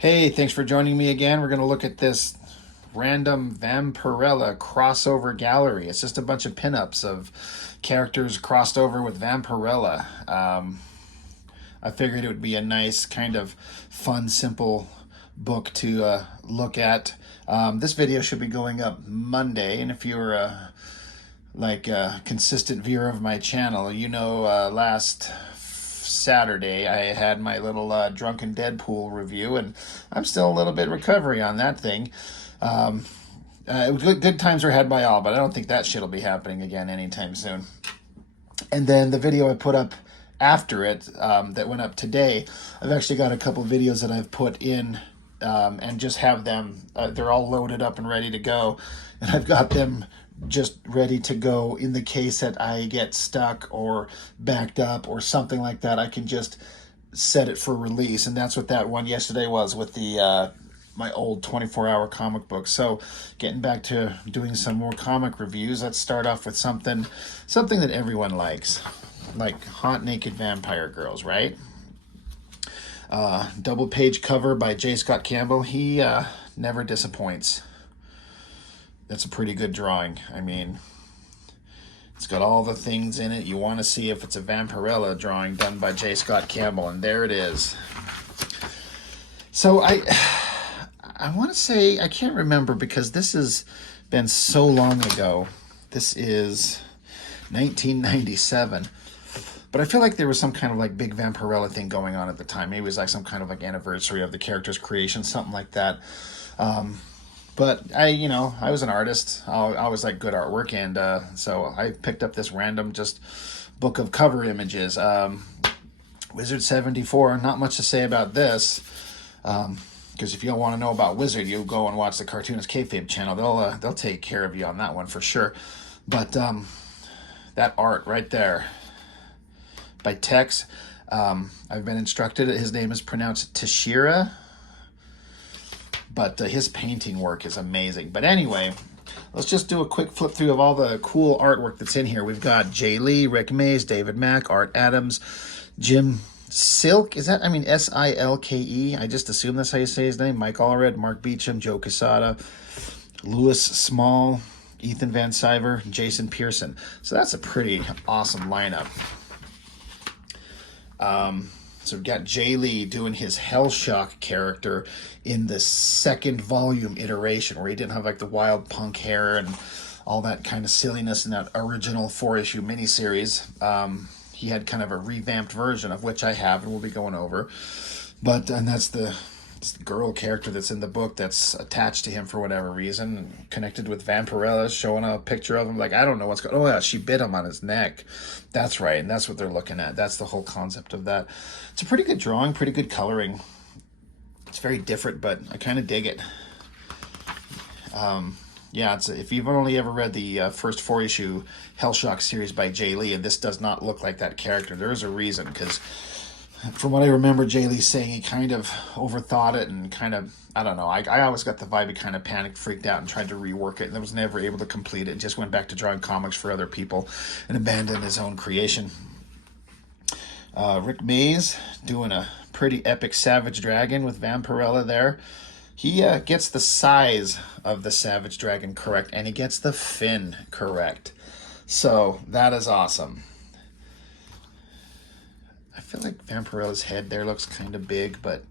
Hey, thanks for joining me again. We're going to look at this random Vampirella crossover gallery. It's just a bunch of pinups of characters crossed over with Vampirella. I figured it would be a nice, kind of fun, simple book to look at. This video should be going up Monday, and if you're a consistent viewer of my channel, you know last Saturday I had my little Drunken Deadpool review, and I'm still a little bit recovery on that thing. Good times were had by all, but I don't think that shit will be happening again anytime soon. And then the video I put up after it, that went up today, I've actually got a couple of videos that I've put in and just have them, they're all loaded up and ready to go. And I've got them just ready to go in the case that I get stuck or backed up or something like that. I can just set it for release. And that's what that one yesterday was with the my old 24-hour comic book. So getting back to doing some more comic reviews, let's start off with something that everyone likes, like hot naked vampire girls, right? Double page cover by J. Scott Campbell. He never disappoints. That's a pretty good drawing. I mean, it's got all the things in it you want to see if it's a Vampirella drawing done by J. Scott Campbell, and there it is. So I want to say, I can't remember because this has been so long ago. This is 1997. But I feel like there was some kind of like big Vampirella thing going on at the time. Maybe it was like some kind of like anniversary of the character's creation, something like that. But I was an artist. I always like good artwork, and so I picked up this random just book of cover images. Wizard 74. Not much to say about this, because if you don't want to know about Wizard, you go and watch the Cartoonist Kayfabe channel. They'll take care of you on that one for sure. But that art right there by Tex. I've been instructed his name is pronounced Tashira, but his painting work is amazing. But anyway, let's just do a quick flip through of all the cool artwork that's in here. We've got Jay Lee, Rick Mays, David Mack, Art Adams, Jim Silke. Is that, Silke? I just assume that's how you say his name. Mike Allred, Mark Beecham, Joe Quesada, Louis Small, Ethan Van Sciver, Jason Pearson. So that's a pretty awesome lineup. So we've got Jay Lee doing his Hellshock character in the second volume iteration, where he didn't have like the wild punk hair and all that kind of silliness in that original 4-issue miniseries. He had kind of a revamped version of which I have and we'll be going over. And that's the girl character that's in the book that's attached to him for whatever reason, connected with Vampirella, showing a picture of him. Like, I don't know what's going on. Oh, yeah, she bit him on his neck. That's right, and that's what they're looking at. That's the whole concept of that. It's a pretty good drawing, pretty good coloring. It's very different, but I kind of dig it. Yeah, if you've only ever read the first 4-issue Hellshock series by Jay Lee, and this does not look like that character, there's a reason, because from what I remember Jay Lee saying, he kind of overthought it and kind of, I don't know, I always got the vibe he kind of panicked, freaked out, and tried to rework it, and was never able to complete it. Just went back to drawing comics for other people and abandoned his own creation. Rick Mays doing a pretty epic Savage Dragon with Vampirella there. He gets the size of the Savage Dragon correct, and he gets the fin correct. So that is awesome. I feel like Vampirella's head there looks kind of big, but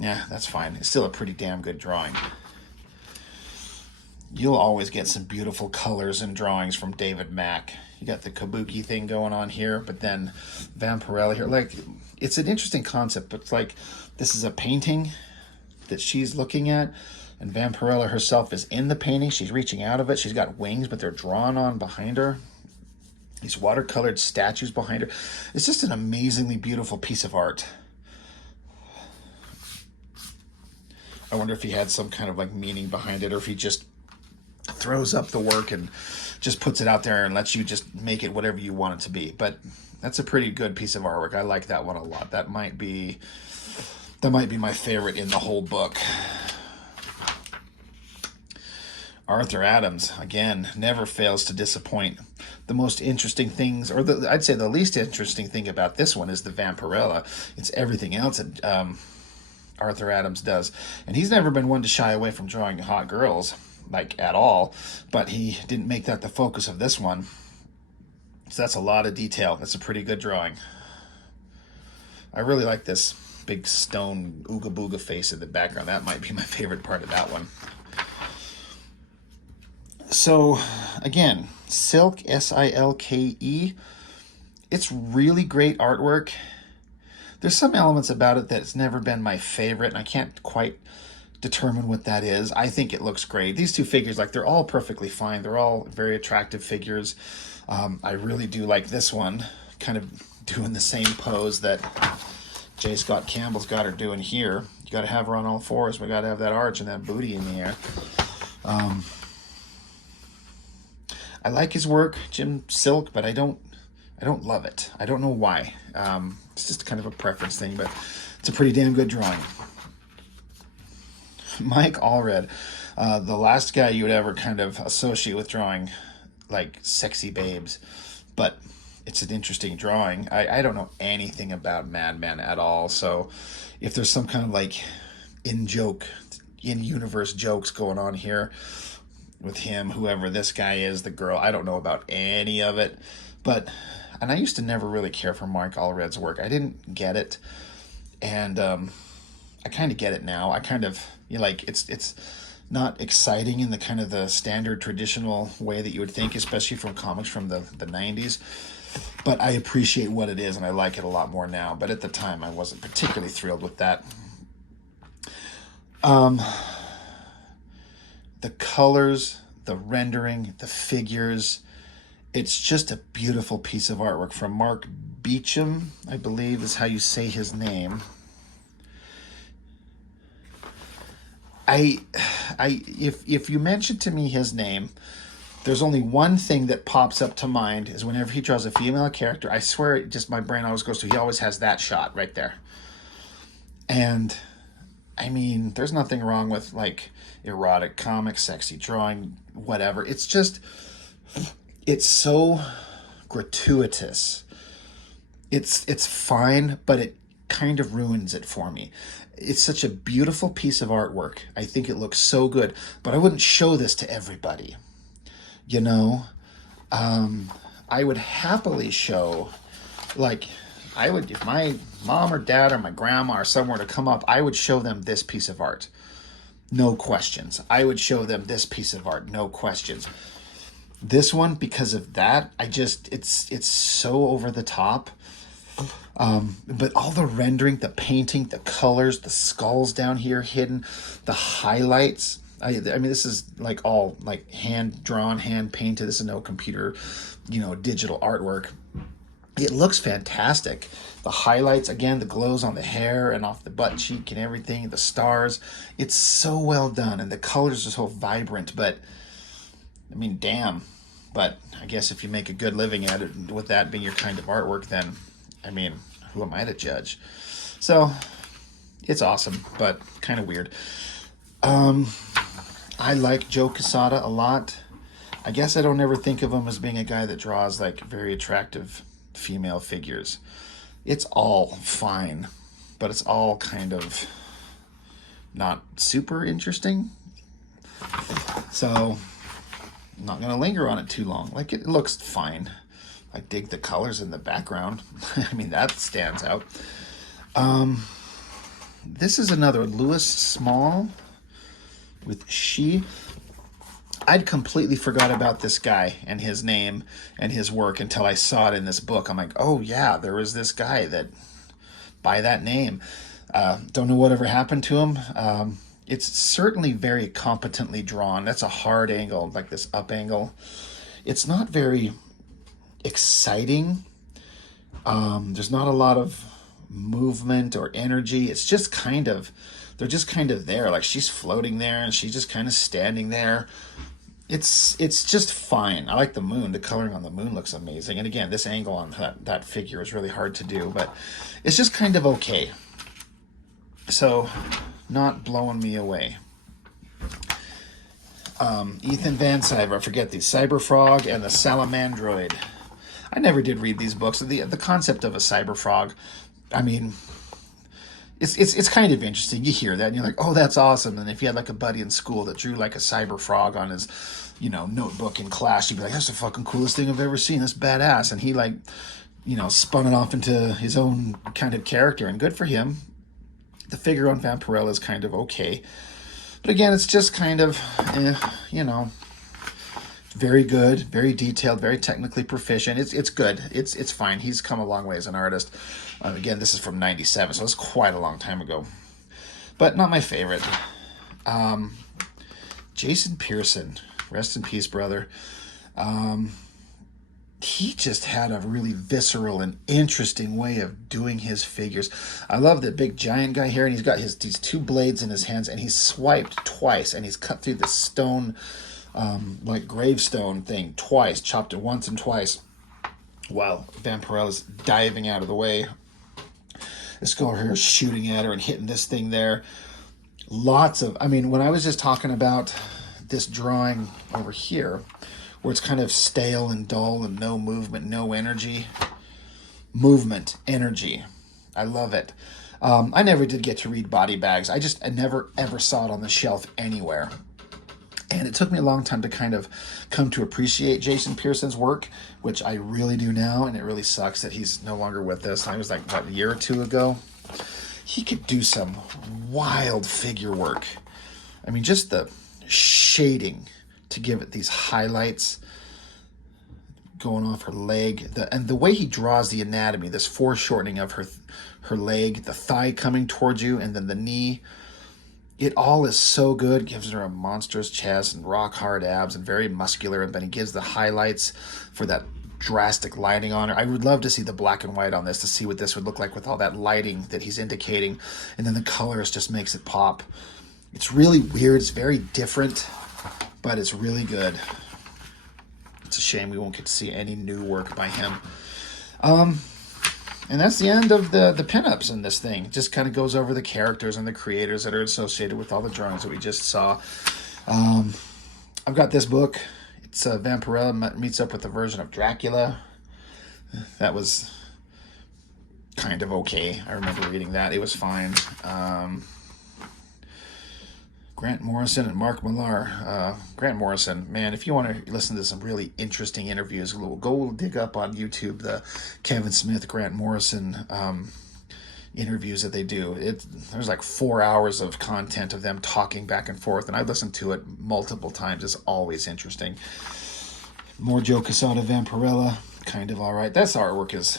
yeah, that's fine. It's still a pretty damn good drawing. You'll always get some beautiful colors and drawings from David Mack. You got the kabuki thing going on here, but then Vampirella here. Like, it's an interesting concept, but it's like this is a painting that she's looking at, and Vampirella herself is in the painting. She's reaching out of it. She's got wings, but they're drawn on behind her. These watercolored statues behind her. It's just an amazingly beautiful piece of art. I wonder if he had some kind of like meaning behind it, or if he just throws up the work and just puts it out there and lets you just make it whatever you want it to be. But that's a pretty good piece of artwork. I like that one a lot. That might be my favorite in the whole book. Arthur Adams, again, never fails to disappoint. The most interesting things, or I'd say the least interesting thing about this one is the Vampirella. It's everything else that Arthur Adams does. And he's never been one to shy away from drawing hot girls, like, at all. But he didn't make that the focus of this one. So that's a lot of detail. That's a pretty good drawing. I really like this big stone ooga booga face in the background. That might be my favorite part of that one. So, again, Silk, Silke. It's really great artwork. There's some elements about it that's never been my favorite, and I can't quite determine what that is. I think it looks great. These two figures, like, they're all perfectly fine. They're all very attractive figures. I really do like this one, kind of doing the same pose that J. Scott Campbell's got her doing here. You got to have her on all fours. We got to have that arch and that booty in the air. I like his work, Jim Silk, but I don't love it. I don't know why. It's just kind of a preference thing, but it's a pretty damn good drawing. Mike Allred, the last guy you would ever kind of associate with drawing like sexy babes, but it's an interesting drawing. I don't know anything about Madman at all, so if there's some kind of like in-universe jokes going on here with him, whoever this guy is, the girl, I don't know about any of it. And I used to never really care for Mike Allred's work. I didn't get it, and I kind of get it now. I kind of, like, it's not exciting in the kind of the standard traditional way that you would think, especially from comics from the 90s. But I appreciate what it is, and I like it a lot more now. But at the time, I wasn't particularly thrilled with that. The colors, the rendering, the figures, it's just a beautiful piece of artwork from Mark Beecham, I believe is how you say his name. If you mention to me his name, there's only one thing that pops up to mind, is whenever he draws a female character, I swear it just, my brain always goes to, he always has that shot right there. And I mean, there's nothing wrong with like erotic comics, sexy drawing, whatever. It's just, it's so gratuitous. It's fine, but it kind of ruins it for me. It's such a beautiful piece of artwork. I think it looks so good, but I wouldn't show this to everybody. I would happily show, like, if my mom or dad or my grandma or someone were to come up, I would show them this piece of art. No questions. I would show them this piece of art. No questions. This one, because of that, it's so over the top. But all the rendering, the painting, the colors, the skulls down here hidden, the highlights. I mean, this is like all like hand drawn, hand painted. This is no computer, digital artwork. It looks fantastic. The highlights, again, the glows on the hair and off the butt cheek and everything, the stars. It's so well done, and the colors are so vibrant. But I mean, damn. But I guess if you make a good living at it, with that being your kind of artwork, then, I mean, who am I to judge? So, it's awesome, but kind of weird. I like Joe Quesada a lot. I guess I don't ever think of him as being a guy that draws, like, very attractive female figures. It's all fine, but it's all kind of not super interesting. So, I'm not going to linger on it too long. Like, it looks fine. I dig the colors in the background. I mean, that stands out. This is another Lewis Small with She. I'd completely forgot about this guy and his name and his work until I saw it in this book. I'm like, oh yeah, there was this guy that by that name. Don't know whatever happened to him. It's certainly very competently drawn. That's a hard angle, like this up angle. It's not very exciting. There's not a lot of movement or energy. It's just kind of, they're just kind of there. Like she's floating there and she's just kind of standing there. It's just fine. I like the moon. The coloring on the moon looks amazing. And again, this angle on that figure is really hard to do, but it's just kind of okay. So, not blowing me away. Ethan Van Sciver, I forget these, Cyberfrog and the Salamandroid. I never did read these books. The concept of a cyberfrog, I mean, it's kind of interesting. You hear that and you're like, oh, that's awesome. And if you had like a buddy in school that drew like a cyber frog on his, notebook in class, you'd be like, that's the fucking coolest thing I've ever seen. That's badass. And he like, spun it off into his own kind of character, and good for him. The figure on Vampirella is kind of okay. But again, it's just kind of, very good, very detailed, very technically proficient. It's good. It's fine. He's come a long way as an artist. Again, this is from '97, so it's quite a long time ago. But not my favorite. Jason Pearson, rest in peace, brother. He just had a really visceral and interesting way of doing his figures. I love the big giant guy here, and he's got these two blades in his hands, and he's swiped twice, and he's cut through the stone, like gravestone thing twice, chopped it once and twice, while Vampirella's diving out of the way. This girl here is shooting at her and hitting this thing there. When I was just talking about this drawing over here, where it's kind of stale and dull and no movement, no energy. Movement, energy. I love it. I never did get to read Body Bags. I never, ever saw it on the shelf anywhere. And it took me a long time to kind of come to appreciate Jason Pearson's work, which I really do now, and it really sucks that he's no longer with us. I was like, a year or two ago? He could do some wild figure work. Just the shading to give it these highlights going off her leg, and the way he draws the anatomy, this foreshortening of her leg, the thigh coming towards you, and then the knee. It all is so good. Gives her a monstrous chest and rock hard abs and very muscular, and then he gives the highlights for that drastic lighting on her. I would love to see the black and white on this to see what this would look like with all that lighting that he's indicating, and then the colors just makes it pop. It's really weird. It's very different, but it's really good. It's a shame we won't get to see any new work by him. And that's the end of the pinups in this thing. It just kind of goes over the characters and the creators that are associated with all the drawings that we just saw. I've got this book. It's Vampirella meets up with a version of Dracula. That was kind of okay. I remember reading that. It was fine. Grant Morrison and Mark Millar. Grant Morrison, man, if you want to listen to some really interesting interviews, go dig up on YouTube the Kevin Smith, Grant Morrison interviews that they do. There's like 4 hours of content of them talking back and forth, and I listened to it multiple times. It's always interesting. More Joe Quesada Vampirella, kind of all right. That's artwork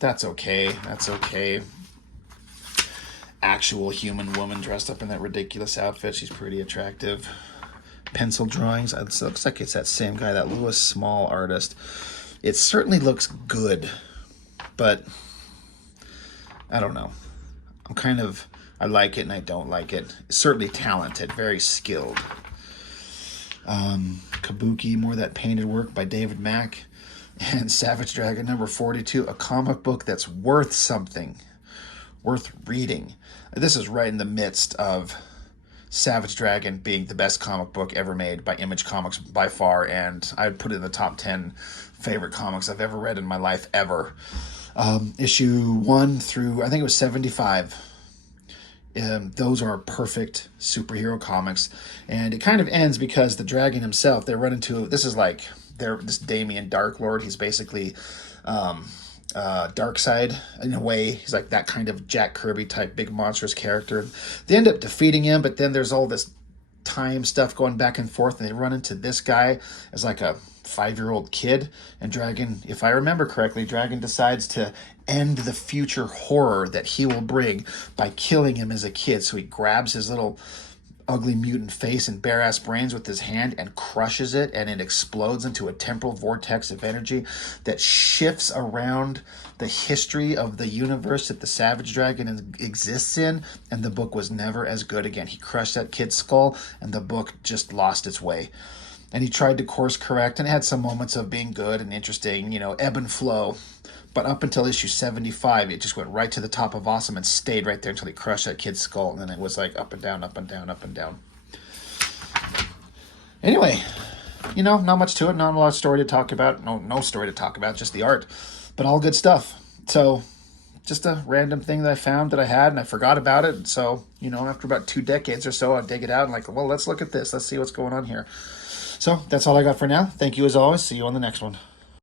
that's okay. That's okay. Actual human woman dressed up in that ridiculous outfit. She's pretty attractive. Pencil drawings. It looks like it's that same guy, that Lewis Small artist. It certainly looks good, but I don't know. I like it and I don't like it. Certainly talented, very skilled. Kabuki, more of that painted work by David Mack. And Savage Dragon number 42, a comic book that's worth something. Worth reading. This is right in the midst of Savage Dragon being the best comic book ever made by Image Comics by far, and I'd put it in the top 10 favorite comics I've ever read in my life ever. Issue 1 through, I think it was 75. Those are perfect superhero comics, and it kind of ends because the dragon himself, they run into, this Damien Darklord, he's basically Darkseid in a way. He's like that kind of Jack Kirby type big monstrous character. They end up defeating him, but then there's all this time stuff going back and forth, and they run into this guy as like a 5-year-old kid, and Dragon, if I remember correctly, Dragon decides to end the future horror that he will bring by killing him as a kid. So he grabs his little ugly mutant face and bare-ass brains with his hand and crushes it, and it explodes into a temporal vortex of energy that shifts around the history of the universe that the Savage Dragon exists in, and the book was never as good again. He crushed that kid's skull, and the book just lost its way. And he tried to course correct, and it had some moments of being good and interesting, ebb and flow. But up until issue 75, it just went right to the top of awesome and stayed right there until he crushed that kid's skull. And then it was like up and down, up and down, up and down. Anyway, not much to it. Not a lot of story to talk about. No story to talk about, just the art. But all good stuff. So just a random thing that I found that I had, and I forgot about it. So, you know, after about 2 decades or so, I'll dig it out and like, well, let's look at this. Let's see what's going on here. So that's all I got for now. Thank you as always. See you on the next one.